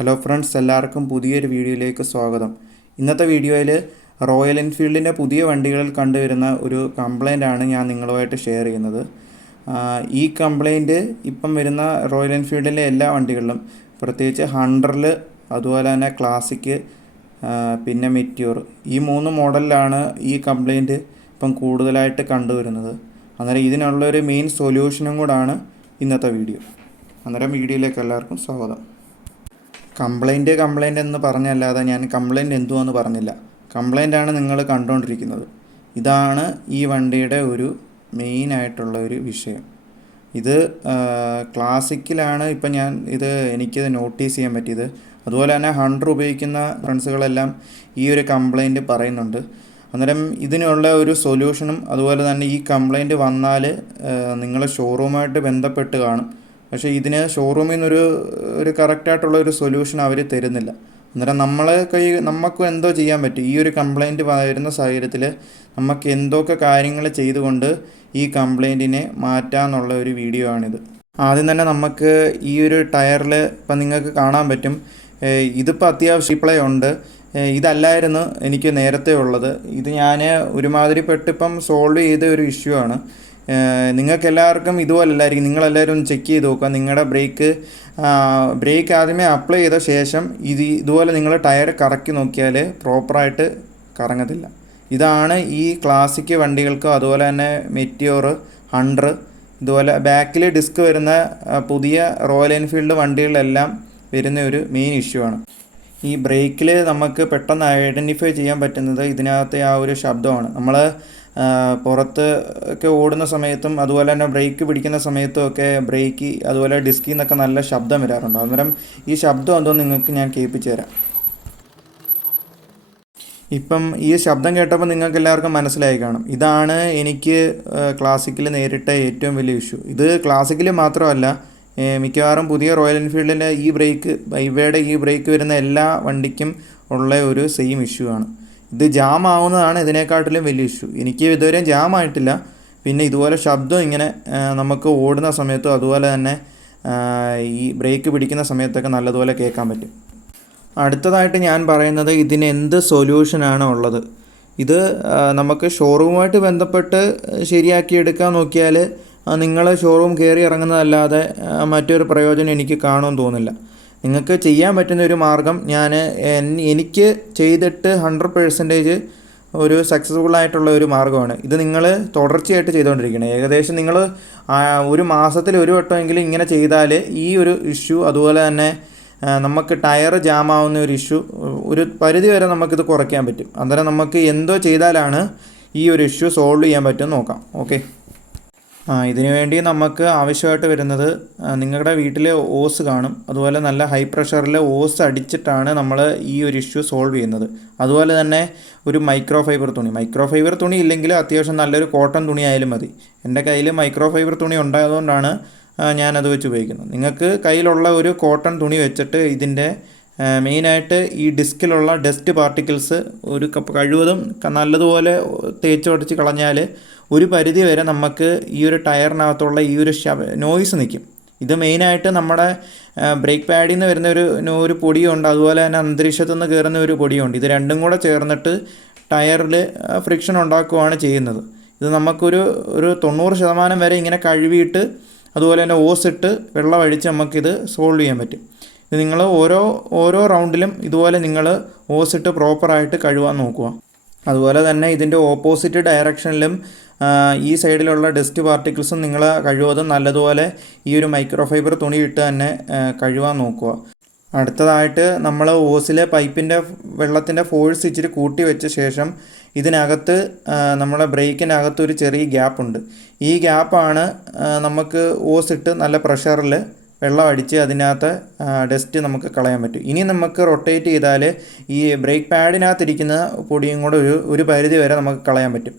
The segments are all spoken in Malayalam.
ഹലോ ഫ്രണ്ട്സ്, എല്ലാവർക്കും പുതിയൊരു വീഡിയോയിലേക്ക് സ്വാഗതം. ഇന്നത്തെ വീഡിയോയിൽ റോയൽ എൻഫീൽഡിൻ്റെ പുതിയ വണ്ടികളിൽ കണ്ടുവരുന്ന ഒരു കംപ്ലൈൻ്റ് ആണ് ഞാൻ നിങ്ങളുമായിട്ട് ഷെയർ ചെയ്യുന്നത്. ഈ കംപ്ലൈൻറ്റ് ഇപ്പം വരുന്ന റോയൽ എൻഫീൽഡിലെ എല്ലാ വണ്ടികളിലും, പ്രത്യേകിച്ച് ഹണ്ടറിൽ, അതുപോലെ തന്നെ ക്ലാസിക്, പിന്നെ മെറ്റിയോർ, ഈ 3 മോഡലിലാണ് ഈ കംപ്ലൈൻറ്റ് ഇപ്പം കൂടുതലായിട്ട് കണ്ടുവരുന്നത്. അന്നേരം ഇതിനുള്ളൊരു മെയിൻ സൊല്യൂഷനും കൂടാണ് ഇന്നത്തെ വീഡിയോ. അന്നേരം വീഡിയോയിലേക്ക് എല്ലാവർക്കും സ്വാഗതം. കംപ്ലൈൻറ്റ് എന്ന് പറഞ്ഞല്ലാതെ ഞാൻ കംപ്ലൈൻറ്റ് എന്തുവാന്ന് പറഞ്ഞില്ല. കംപ്ലൈൻ്റാണ് നിങ്ങൾ കണ്ടുകൊണ്ടിരിക്കുന്നത്. ഇതാണ് ഈ വണ്ടിയുടെ ഒരു മെയിനായിട്ടുള്ള ഒരു വിഷയം. ഇത് ക്ലാസിക്കിലാണ് ഇപ്പം എനിക്കിത് നോട്ടീസ് ചെയ്യാൻ പറ്റിയത്. അതുപോലെ തന്നെ ഹണ്ടർ ഉപയോഗിക്കുന്ന ഫ്രണ്ട്സുകളെല്ലാം ഈ ഒരു കംപ്ലൈൻറ്റ് പറയുന്നുണ്ട്. അന്നേരം ഇതിനുള്ള ഒരു സൊല്യൂഷനും, അതുപോലെ തന്നെ ഈ കംപ്ലൈൻറ്റ് വന്നാൽ നിങ്ങൾ ഷോറൂമായിട്ട് ബന്ധപ്പെട്ട് കാണും. പക്ഷേ ഇതിന് ഷോറൂമിൽ നിന്നൊരു കറക്റ്റായിട്ടുള്ള ഒരു സൊല്യൂഷൻ അവർ തരുന്നില്ല. അന്നേരം നമുക്ക് എന്തോ ചെയ്യാൻ പറ്റും. ഈ ഒരു കംപ്ലൈൻറ്റ് വരുന്ന സാഹചര്യത്തിൽ നമുക്ക് എന്തൊക്കെ കാര്യങ്ങൾ ചെയ്തുകൊണ്ട് ഈ കംപ്ലൈൻറ്റിനെ മാറ്റാമെന്നുള്ള ഒരു വീഡിയോ ആണിത്. ആദ്യം തന്നെ നമുക്ക് ഈ ഒരു ടയറിൽ ഇപ്പം നിങ്ങൾക്ക് കാണാൻ പറ്റും, ഇതിപ്പോൾ അത്യാവശ്യം റീപ്ലേ ഉണ്ട്. ഇതല്ലായിരുന്നു എനിക്ക് നേരത്തെ ഉള്ളത്. ഇത് ഞാൻ ഒരുമാതിരിപ്പെട്ടിപ്പം സോൾവ് ചെയ്ത ഒരു ഇഷ്യൂ ആണ്. നിങ്ങൾക്ക് എല്ലാവർക്കും ഇതുപോലല്ലായിരിക്കും. നിങ്ങളെല്ലാവരും ഒന്ന് ചെക്ക് ചെയ്ത് നോക്കുക. നിങ്ങളുടെ ബ്രേക്ക് ആദ്യമേ അപ്ലൈ ചെയ്ത ശേഷം ഇതുപോലെ നിങ്ങൾ ടയർ കറക്കി നോക്കിയാൽ പ്രോപ്പറായിട്ട് കറങ്ങത്തില്ല. ഇതാണ് ഈ ക്ലാസിക് വണ്ടികൾക്കും, അതുപോലെ തന്നെ മെറ്റിയോർ, ഹണ്ടർ, ഇതുപോലെ ബാക്കിൽ ഡിസ്ക് വരുന്ന പുതിയ റോയൽ എൻഫീൽഡ് വണ്ടികളിലെല്ലാം വരുന്ന ഒരു മെയിൻ ഇഷ്യൂ ആണ്. ഈ ബ്രേക്കിൽ നമുക്ക് പെട്ടെന്ന് ഐഡൻറ്റിഫൈ ചെയ്യാൻ പറ്റുന്നത് ഇതിനകത്തെ ആ ഒരു ശബ്ദമാണ്. നമ്മൾ പുറത്ത് ഒക്കെ ഓടുന്ന സമയത്തും, അതുപോലെ തന്നെ ബ്രേക്ക് പിടിക്കുന്ന സമയത്തും ഒക്കെ അതുപോലെ ഡിസ്കിൽ നിന്നൊക്കെ നല്ല ശബ്ദം വരാറുണ്ട്. അന്നേരം ഈ ശബ്ദം എന്തോന്ന് നിങ്ങൾക്ക് ഞാൻ കേൾപ്പിച്ചു തരാം. ഇപ്പം ഈ ശബ്ദം കേട്ടപ്പോൾ നിങ്ങൾക്ക് എല്ലാവർക്കും മനസ്സിലായി കാണും. ഇതാണ് എനിക്ക് ക്ലാസിക്കിൽ നേരിട്ട ഏറ്റവും വലിയ ഇഷ്യൂ. ഇത് ക്ലാസിക്കിൽ മാത്രമല്ല, മിക്കവാറും പുതിയ റോയൽ എൻഫീൽഡിൻ്റെ ഇവയുടെ ഈ ബ്രേക്ക് വരുന്ന എല്ലാ വണ്ടിക്കും ഉള്ള ഒരു സെയിം ഇഷ്യൂ ആണ്. ഇത് ജാം ആവുന്നതാണ് ഇതിനെക്കാട്ടിലും വലിയ ഇഷ്യൂ. എനിക്ക് ഇതുവരെയും ജാം ആയിട്ടില്ല. പിന്നെ ഇതുപോലെ ശബ്ദം ഇങ്ങനെ നമുക്ക് ഓടുന്ന സമയത്തും, അതുപോലെ തന്നെ ഈ ബ്രേക്ക് പിടിക്കുന്ന സമയത്തൊക്കെ നല്ലതുപോലെ കേൾക്കാൻ പറ്റും. അടുത്തതായിട്ട് ഞാൻ പറയുന്നത്, ഇതിന് എന്ത് സൊല്യൂഷനാണ് ഉള്ളത്. ഇത് നമുക്ക് ഷോറൂമുമായിട്ട് ബന്ധപ്പെട്ട് ശരിയാക്കിയെടുക്കാൻ നോക്കിയാൽ നിങ്ങൾ ഷോറൂം കയറി ഇറങ്ങുന്നതല്ലാതെ മറ്റൊരു പ്രയോജനം എനിക്ക് കാണുമെന്ന് തോന്നുന്നില്ല. നിങ്ങൾക്ക് ചെയ്യാൻ പറ്റുന്ന ഒരു മാർഗം, എനിക്ക് ചെയ്തിട്ട് 100% ഒരു സക്സസ്ഫുൾ ആയിട്ടുള്ള ഒരു മാർഗ്ഗമാണ് ഇത്. നിങ്ങൾ തുടർച്ചയായിട്ട് ചെയ്തുകൊണ്ടിരിക്കണം. ഏകദേശം നിങ്ങൾ ഒരു മാസത്തിൽ ഒരു വട്ടമെങ്കിലും ഇങ്ങനെ ചെയ്താൽ ഈ ഒരു ഇഷ്യൂ, അതുപോലെ തന്നെ നമുക്ക് ടയർ ജാമാവുന്ന ഒരു ഇഷ്യൂ ഒരു പരിധി വരെ നമുക്കിത് കുറയ്ക്കാൻ പറ്റും. അന്നേരം നമുക്ക് എന്തോ ചെയ്താലാണ് ഈ ഒരു ഇഷ്യൂ സോൾവ് ചെയ്യാൻ പറ്റുമെന്ന് നോക്കാം. ഓക്കെ, ഇതിനു വേണ്ടി നമുക്ക് ആവശ്യമായിട്ട് വരുന്നത്, നിങ്ങളുടെ വീട്ടിൽ ഓസ് കാണും. അതുപോലെ നല്ല ഹൈ പ്രഷറിൽ ഓസ് അടിച്ചിട്ടാണ് നമ്മൾ ഈ ഒരു ഇഷ്യൂ സോൾവ് ചെയ്യുന്നത്. അതുപോലെ തന്നെ ഒരു മൈക്രോ ഫൈബർ തുണി ഇല്ലെങ്കിൽ അത്യാവശ്യം നല്ലൊരു കോട്ടൺ തുണി ആയാലും മതി. എൻ്റെ കയ്യിൽ മൈക്രോ ഫൈബർ തുണി ഉണ്ടായതുകൊണ്ടാണ് ഞാനത് വെച്ച് ഉപയോഗിക്കുന്നത്. നിങ്ങൾക്ക് കയ്യിലുള്ള ഒരു കോട്ടൺ തുണി വെച്ചിട്ട് ഇതിൻ്റെ മെയിനായിട്ട് ഈ ഡിസ്കിലുള്ള ഡസ്റ്റ് പാർട്ടിക്കിൾസ് ഒരു കഴിവതും നല്ലതുപോലെ തേച്ച് കളഞ്ഞാൽ ഒരു പരിധി വരെ നമുക്ക് ഈ ഒരു ടയറിനകത്തുള്ള ഈ ഒരു നോയ്സ് നിൽക്കും. ഇത് മെയിനായിട്ട് നമ്മുടെ ബ്രേക്ക് പാഡിൽ നിന്ന് വരുന്ന ഒരു പൊടിയുണ്ട്, അതുപോലെ തന്നെ അന്തരീക്ഷത്തു നിന്ന് കയറുന്ന ഒരു പൊടിയുണ്ട്. ഇത് രണ്ടും കൂടെ ചേർന്നിട്ട് ടയറിൽ ഫ്രിക്ഷൻ ഉണ്ടാക്കുകയാണ് ചെയ്യുന്നത്. ഇത് നമുക്കൊരു 90% വരെ ഇങ്ങനെ കഴുകിയിട്ട്, അതുപോലെ തന്നെ ഓസിട്ട് വെള്ളം അഴിച്ച് നമുക്കിത് സോൾവ് ചെയ്യാൻ പറ്റും. ഇത് നിങ്ങൾ ഓരോ റൗണ്ടിലും ഇതുപോലെ നിങ്ങൾ ഓസിട്ട് പ്രോപ്പറായിട്ട് കഴുകാൻ നോക്കുക. അതുപോലെ തന്നെ ഇതിൻ്റെ ഓപ്പോസിറ്റ് ഡയറക്ഷനിലും ഈ സൈഡിലുള്ള ഡസ്റ്റ് പാർട്ടിക്കിൾസും നിങ്ങൾ കഴിവതും നല്ലതുപോലെ ഈ ഒരു മൈക്രോ ഫൈബർ തുണി ഇട്ട് തന്നെ കഴുകാൻ നോക്കുക. അടുത്തതായിട്ട് നമ്മൾ ഓസിലെ പൈപ്പിൻ്റെ വെള്ളത്തിൻ്റെ ഫോഴ്സ് ഇച്ചിരി കൂട്ടി വെച്ച ശേഷം ഇതിനകത്ത് നമ്മളെ ബ്രേക്കിനകത്ത് ഒരു ചെറിയ ഗ്യാപ്പുണ്ട്. ഈ ഗ്യാപ്പാണ് നമുക്ക് ഓസിട്ട് നല്ല പ്രഷറിൽ വെള്ളം അടിച്ച് അതിനകത്ത് ഡസ്റ്റ് നമുക്ക് കളയാൻ പറ്റും. ഇനി നമുക്ക് റൊട്ടേറ്റ് ചെയ്താൽ ഈ ബ്രേക്ക് പാഡിനകത്തിരിക്കുന്ന പൊടിയും കൂടെ ഒരു പരിധി വരെ നമുക്ക് കളയാൻ പറ്റും.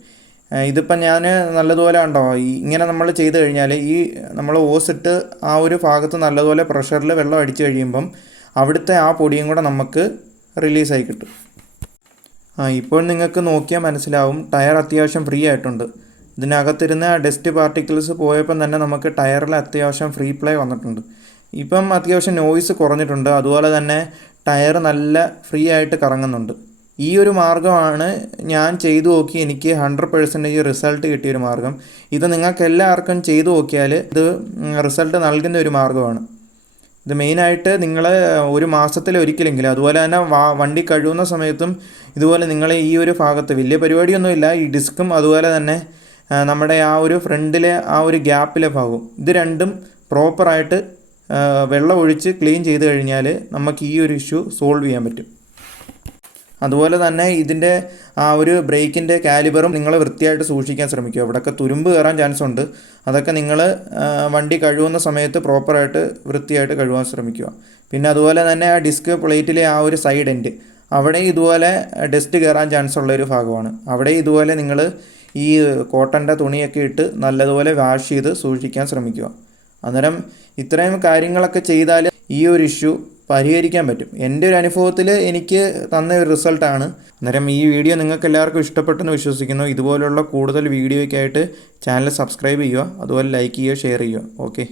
ഇതിപ്പം ഞാൻ നല്ലതുപോലെ ഉണ്ടോ ഇങ്ങനെ നമ്മൾ ചെയ്ത് കഴിഞ്ഞാൽ നമ്മൾ ഓസിട്ട് ആ ഒരു ഭാഗത്ത് നല്ലതുപോലെ പ്രഷറിൽ വെള്ളം അടിച്ച് കഴിയുമ്പം അവിടുത്തെ ആ പൊടിയും കൂടെ നമുക്ക് റിലീസായി കിട്ടും. ഇപ്പോൾ നിങ്ങൾക്ക് നോക്കിയാൽ മനസ്സിലാവും, ടയർ അത്യാവശ്യം ഫ്രീ ആയിട്ടുണ്ട്. ഇതിനകത്തിരുന്ന ഡസ്റ്റ് പാർട്ടിക്കിൾസ് പോയപ്പം തന്നെ നമുക്ക് ടയറിൽ അത്യാവശ്യം ഫ്രീ പ്ലേ വന്നിട്ടുണ്ട്. ഇപ്പം അത്യാവശ്യം നോയ്സ് കുറഞ്ഞിട്ടുണ്ട്. അതുപോലെ തന്നെ ടയർ നല്ല ഫ്രീ ആയിട്ട് കറങ്ങുന്നുണ്ട്. ഈ ഒരു മാർഗ്ഗമാണ് ഞാൻ ചെയ്തു നോക്കി എനിക്ക് 100% റിസൾട്ട് കിട്ടിയൊരു മാർഗ്ഗം. ഇത് നിങ്ങൾക്ക് എല്ലാവർക്കും ചെയ്തു നോക്കിയാൽ ഇത് റിസൾട്ട് നൽകുന്ന ഒരു മാർഗ്ഗമാണ്. ഇത് മെയിനായിട്ട് നിങ്ങൾ ഒരു മാസത്തിലൊരിക്കലെങ്കിലും, അതുപോലെ തന്നെ വണ്ടി കഴുകുന്ന സമയത്തും ഇതുപോലെ നിങ്ങൾ ഈ ഒരു ഭാഗത്ത് വലിയ പരിപാടിയൊന്നുമില്ല, ഈ ഡിസ്കും അതുപോലെ തന്നെ നമ്മുടെ ആ ഒരു ഫ്രണ്ടിലെ ആ ഒരു ഗ്യാപ്പിലെ ഭാഗവും ഇത് രണ്ടും പ്രോപ്പറായിട്ട് വെള്ളം ഒഴിച്ച് ക്ലീൻ ചെയ്ത് കഴിഞ്ഞാൽ നമുക്ക് ഈ ഒരു ഇഷ്യൂ സോൾവ് ചെയ്യാൻ പറ്റും. അതുപോലെ തന്നെ ഇതിൻ്റെ ആ ഒരു ബ്രേക്കിൻ്റെ കാലിബറും നിങ്ങൾ വൃത്തിയായിട്ട് സൂക്ഷിക്കാൻ ശ്രമിക്കുക. അവിടെയൊക്കെ തുരുമ്പ് കയറാൻ ചാൻസ് ഉണ്ട്. അതൊക്കെ നിങ്ങൾ വണ്ടി കഴുകുന്ന സമയത്ത് പ്രോപ്പറായിട്ട് വൃത്തിയായിട്ട് കഴുകാൻ ശ്രമിക്കുക. പിന്നെ അതുപോലെ തന്നെ ആ ഡിസ്ക് പ്ലേറ്റിലെ ആ ഒരു സൈഡ് എൻഡ് അവിടെ ഇതുപോലെ ഡസ്റ്റ് കയറാൻ ചാൻസ് ഉള്ള ഒരു ഭാഗമാണ്. അവിടെ ഇതുപോലെ നിങ്ങൾ ഈ കോട്ടൻ്റെ തുണിയൊക്കെ ഇട്ട് നല്ലതുപോലെ വാഷ് ചെയ്ത് സൂക്ഷിക്കാൻ ശ്രമിക്കുക. അന്നേരം ഇത്രയും കാര്യങ്ങളൊക്കെ ചെയ്താൽ ഈ ഒരു ഇഷ്യൂ പരിഹരിക്കാൻ പറ്റും. എൻ്റെ ഒരു അനുഭവത്തിൽ എനിക്ക് തന്ന ഒരു റിസൾട്ടാണ്. അന്നേരം ഈ വീഡിയോ നിങ്ങൾക്ക് എല്ലാവർക്കും ഇഷ്ടപ്പെട്ടെന്ന് വിശ്വസിക്കുന്നു. ഇതുപോലുള്ള കൂടുതൽ വീഡിയോയ്ക്കായിട്ട് ചാനൽ സബ്സ്ക്രൈബ് ചെയ്യുക, അതുപോലെ ലൈക്ക് ചെയ്യുക, ഷെയർ ചെയ്യുക. ഓക്കെ.